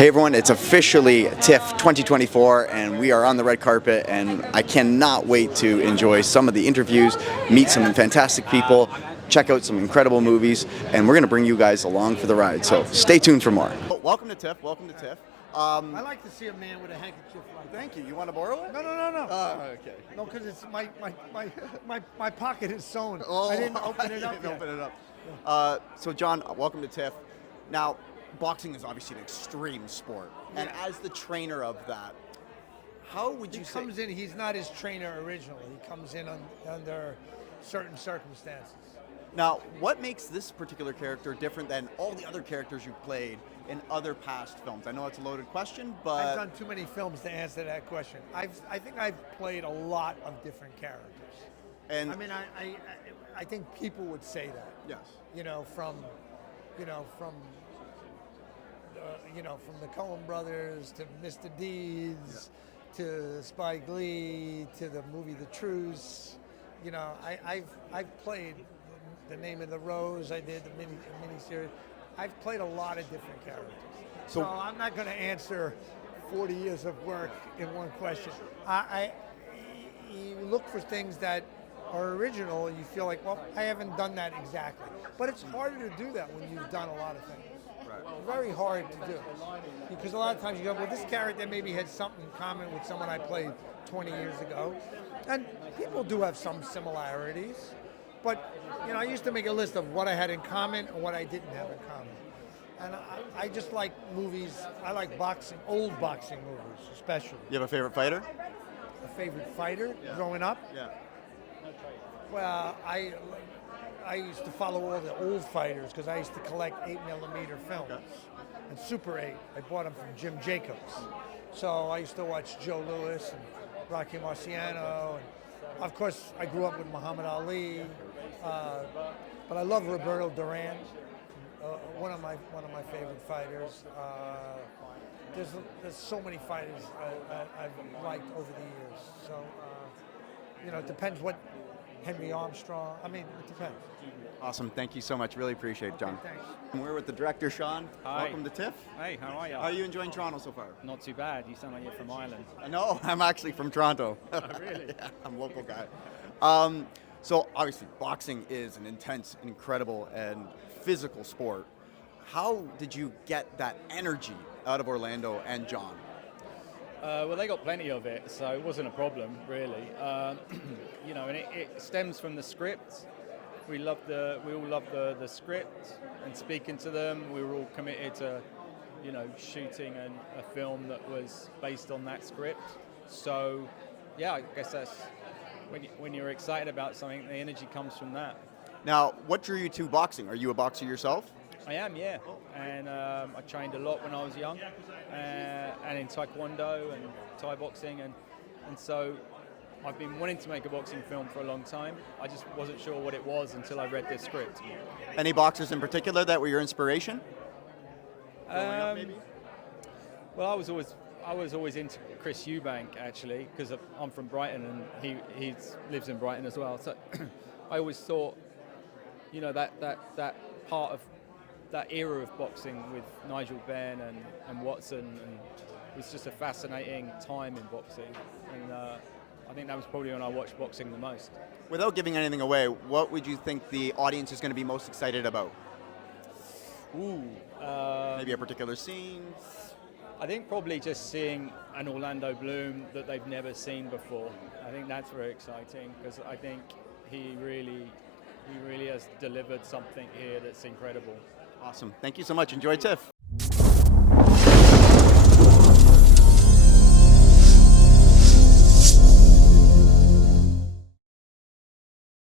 Hey everyone, it's officially TIFF 2024 and we are on the red carpet and I cannot wait to enjoy some of the interviews, meet some fantastic people, check out some incredible movies, and we're going to bring you guys along for the ride, so stay tuned for more. Welcome to TIFF, welcome to TIFF. I like to see a man with a handkerchief like that. Thank you, you want to borrow it? No. Okay. No, because it's my pocket is sewn. Oh, I didn't open it up didn't yet. open it up. So John, welcome to TIFF. Now, boxing is obviously an extreme sport, and as the trainer of that, how would you say? He comes in, he's not his trainer originally. He comes in under certain circumstances. Now, what makes this particular character different than all the other characters you've played in other past films? I know it's a loaded question, but I've done too many films to answer that question. I think I've played a lot of different characters. And I mean, I think people would say that. yes, From the Coen brothers to Mr. Deeds to Spike Lee to the movie The Truce. I've played The Name of the Rose. I did the mini series. I've played a lot of different characters. So I'm not going to answer 40 years of work in one question. You look for things that are original and you feel like, well, I haven't done that exactly. But it's harder to do that when you've done a lot of things. Very hard to do, because a lot of times you go, well, this character maybe had something in common with someone I played 20 years ago, and people do have some similarities, but I used to make a list of what I had in common and what I didn't have in common, and I just like movies. I like boxing, old boxing movies especially. you have a favorite fighter? A favorite fighter growing up? Yeah. Well, I used to follow all the old fighters because I used to collect 8mm films and Super 8. I bought them from Jim Jacobs. So I used to watch Joe Louis and Rocky Marciano. And of course, I grew up with Muhammad Ali. But I love Roberto Duran, one of my favorite fighters. There's so many fighters I've liked over the years. So it depends what. Henry Armstrong. I mean, it depends. Awesome. Thank you so much. Really appreciate it, John. Thanks. We're with the director, Sean. Hi. Welcome to TIFF. Hey, how are you? How are you enjoying Toronto so far? Not too bad. You sound like you're from Ireland. No, I'm actually from Toronto. Oh, really? Yeah, I'm a local guy. So obviously, boxing is an intense, incredible, and physical sport. How did you get that energy out of Orlando and John? Well, they got plenty of it, so it wasn't a problem, really. And it stems from the script. We all love the script and speaking to them. We were all committed to, shooting a film that was based on that script. So, yeah, I guess that's when you're excited about something, the energy comes from that. Now, what drew you to boxing? Are you a boxer yourself? I am, yeah, and I trained a lot when I was young, and in Taekwondo and Thai boxing, and so I've been wanting to make a boxing film for a long time. I just wasn't sure what it was until I read this script. Any boxers in particular that were your inspiration? Maybe? Well, I was always into Chris Eubank, actually, because I'm from Brighton and he lives in Brighton as well. So I always thought, that part of that era of boxing with Nigel Benn and Watson, and it was just a fascinating time in boxing, and I think that was probably when I watched boxing the most. Without giving anything away, what would you think the audience is going to be most excited about? Maybe a particular scene? I think probably just seeing an Orlando Bloom that they've never seen before. I think that's very exciting, because I think he really has delivered something here that's incredible. Awesome. Thank you so much. Enjoy TIFF.